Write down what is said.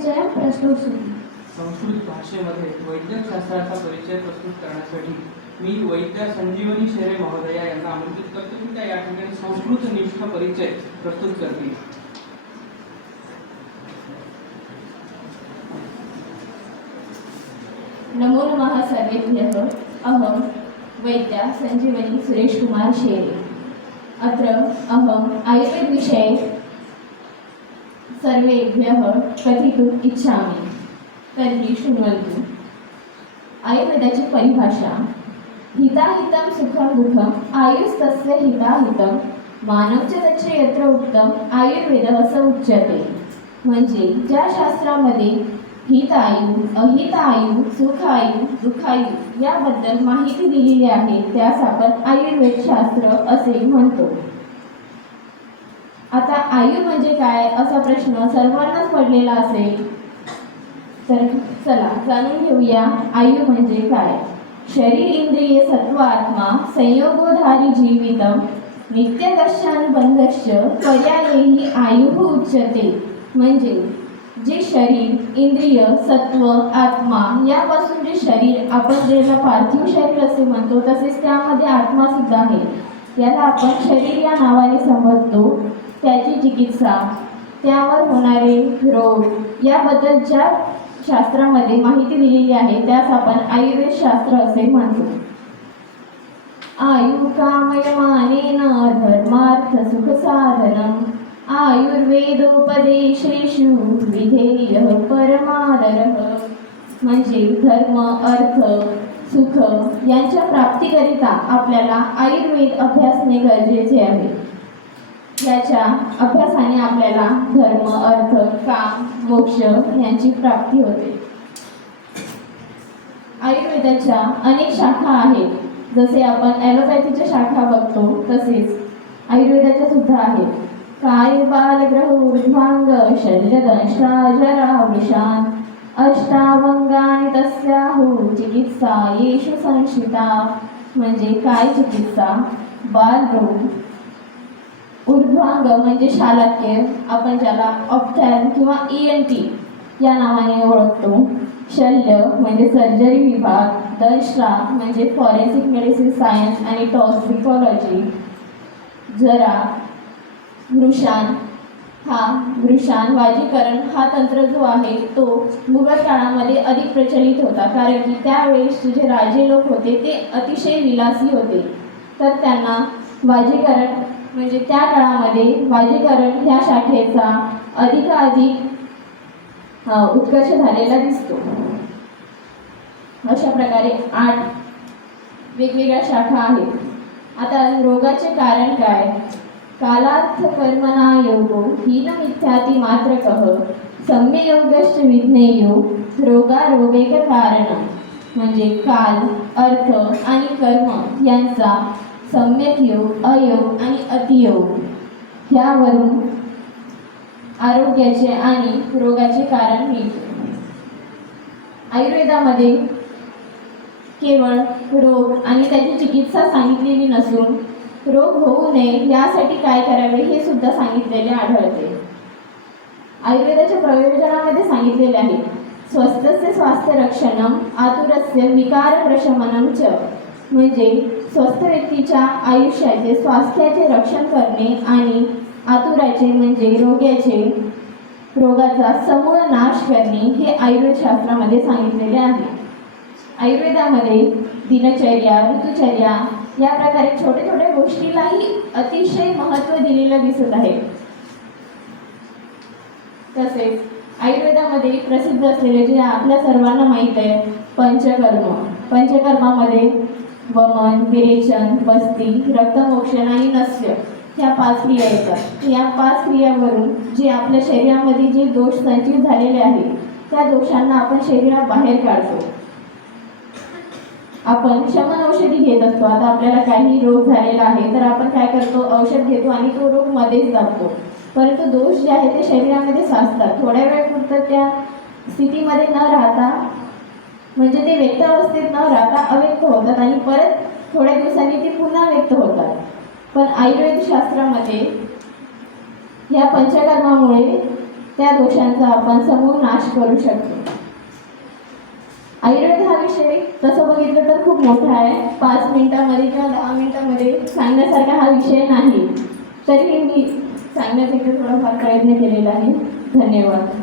परिचय प्रस्तुती संस्कृत भाषेमध्ये वैद्यकशास्त्राचा परिचय प्रस्तुत करण्यासाठी मी वैद्य संजीवनी शेरे महोदया यांना आमंत्रित करतो की त्या या ठिकाणी संस्कृत निष्ठ परिचय प्रस्तुत करतील. नमो नमः सर्वेभ्यः. अहं वैद्या सञ्जीवनी सुरेशकुमार शेरे. अत्र अहम् आयुर्वेदविषये सर्वेभ्यः कथितुम् इच्छामि। तर्हि शृण्वन्तु। आयुर्वेदाची परिभाषा। हिताहितं सुखं दुःखम् आयुस्तस्य हिताहितं। मानवच तच्च यत्र उत्तम आयुर्वेद असं उच्यते। म्हणजे ज्या शास्त्रामध्ये हित आयु अहित आयु याबद्दल माहिती दिलेली आहे त्यास आपण आयुर्वेद शास्त्र असे म्हणतो। आता आयु म्हणजे काय असा प्रश्न सर्वांनाच पडलेला असेल. तर चला जाणून घेऊया आयु म्हणजे काय. शरीर इंद्रिय सत्व आत्मा संयोगोधारी जीवितम नित्यकश्चानुबंधश्च पर्यायही आयु उच्चते म्हणजे जे शरीर इंद्रिय सत्व आत्मा यापासून जे शरीर आपण ज्याला पार्थिव शरीर असे म्हणतो तसेच त्यामध्ये आत्मा सुद्धा आहे. याला आपण शरीर या नावाने संबोधतो. त्याची चिकित्सा त्यावर होणारे रोग याबद्दल ज्या शास्त्रामध्ये माहिती दिलेली आहे. त्यास आपण आयुर्वेद शास्त्र असे म्हणतो. आयुकामयमानेन धर्मार्थ सुखसाधनम्. आयुर्वेदोपदेशेषु विधेयः परमादरः. म्हणजे धर्म अर्थ सुख यांच्या प्राप्तीकरिता आपल्याला आयुर्वेद अभ्यासणे गरजेचे आहे. याच्या अभ्यासाने आपल्याला धर्म अर्थ काम मोक्ष यांची प्राप्ती होते. आयुर्वेदाच्या अनेक शाखा आहेत. जसे आपण ॲलोपॅथीच्या शाखा बघतो तसेच आयुर्वेदाच्या सुद्धा आहेत. काय बालग्रह ऊर्ध्वांग शल्यदंशाजरा वृषान अष्टावंगाने तस्याहु चिकित्सा येषु संशिता. म्हणजे काय चिकित्सा? बालरोग ऊर्ध्वांग म्हणजे शालाक्य आपण ज्याला ऑप्टॅन किंवा ई एन टी या नावाने ओळखतो. शल्य म्हणजे सर्जरी विभाग. दशरा म्हणजे फॉरेन्सिक मेडिसिन सायन्स आणि टॉक्सिकॉलॉजी जरा वृषान हा वृषान वाजीकरण हा तंत्र जो आहे तो मुघल काळामध्ये अधिक प्रचलित होता. कारण की त्यावेळेस जे राजे लोक होते ते अतिशय विलासी होते. तर त्यांना वाजीकरण म्हणजे त्या काळामध्ये वाजीकरण ह्या शाखेचा अधिकाधिक उत्कर्ष झालेला दिसतो. अशा प्रकारे आठ वेगवेगळ्या शाखा आहेत. आता रोगाचे कारण काय? कालार्थ कर्मना योगो हीन मिथ्याती मात्र कह सम्ययोगश्च विज्ञेयो रोगा रोगेक कारण. म्हणजे काल अर्थ आणि कर्म यांचा सम्यक योग अयोग आणि अतियोग. ह्यावरून आरोग्याचे आणि रोगाचे कारण मिळते. आयुर्वेदामध्ये केवळ रोग आणि त्याची चिकित्सा सांगितलेली नसून रोग होऊ नये यासाठी काय करावे हे सुद्धा सांगितलेले आढळते. आयुर्वेदाच्या प्रयोजनामध्ये सांगितलेले आहे स्वस्थस्य स्वास्थ्य रक्षणम आतुरस्य विकार प्रशमनम च. म्हणजे स्वस्थ व्यक्तीच्या आयुष्याचे स्वास्थ्याचे रक्षण करणे आणि आतुराचे म्हणजे रोग्याचे रोगाचा समूळ नाश करणे हे आयुर्वेद शास्त्रामध्ये सांगितलेले आहे. आयुर्वेदामध्ये दिनचर्या ऋतुचर्या या प्रकारे छोट्या छोट्या गोष्टीलाही अतिशय महत्त्व दिलेलं दिसत आहे. तसेच आयुर्वेदामध्ये प्रसिद्ध असलेले जे आपल्या सर्वांना माहीत आहे पंचकर्म. पंचकर्मामध्ये वमन विरेचन बस्ती रक्तमोक्षण आणि नस्य ह्या पाच क्रिया येतात. या पाच क्रियावरून जे आपल्या शरीरामध्ये जे दोष संचित झालेले आहेत त्या दोषांना आपण शरीराबाहेर काढतो. आपण शमन औषधी घेत असतो. आता आपल्याला काही रोग झालेला आहे तर आपण काय करतो? औषध घेतो आणि तो रोग मध्येच जातो. परंतु दोष जे आहे ते शरीरामध्ये साचतात. थोड्या वेळ पुरतं त्या स्थितीमध्ये न राहता म्हणजे ते व्यक्त अवस्थेत न राहता अव्यक्त होतात आणि परत थोड्या दिवसांनी ते पुन्हा व्यक्त होतात. पण आयुर्वेद शास्त्रामध्ये या पंचकर्मामुळे त्या दोषांचा आपण समूळ नाश करू शकतो. आयुर्वेद हा विषय तसं बघितलं तर खूप मोठा आहे. पाच मिनिटामध्ये किंवा दहा मिनिटामध्ये सांगण्यासारखा हा विषय नाही. तरीही मी सांगण्यासाठी थोडाफार प्रयत्न केलेला आहे. धन्यवाद.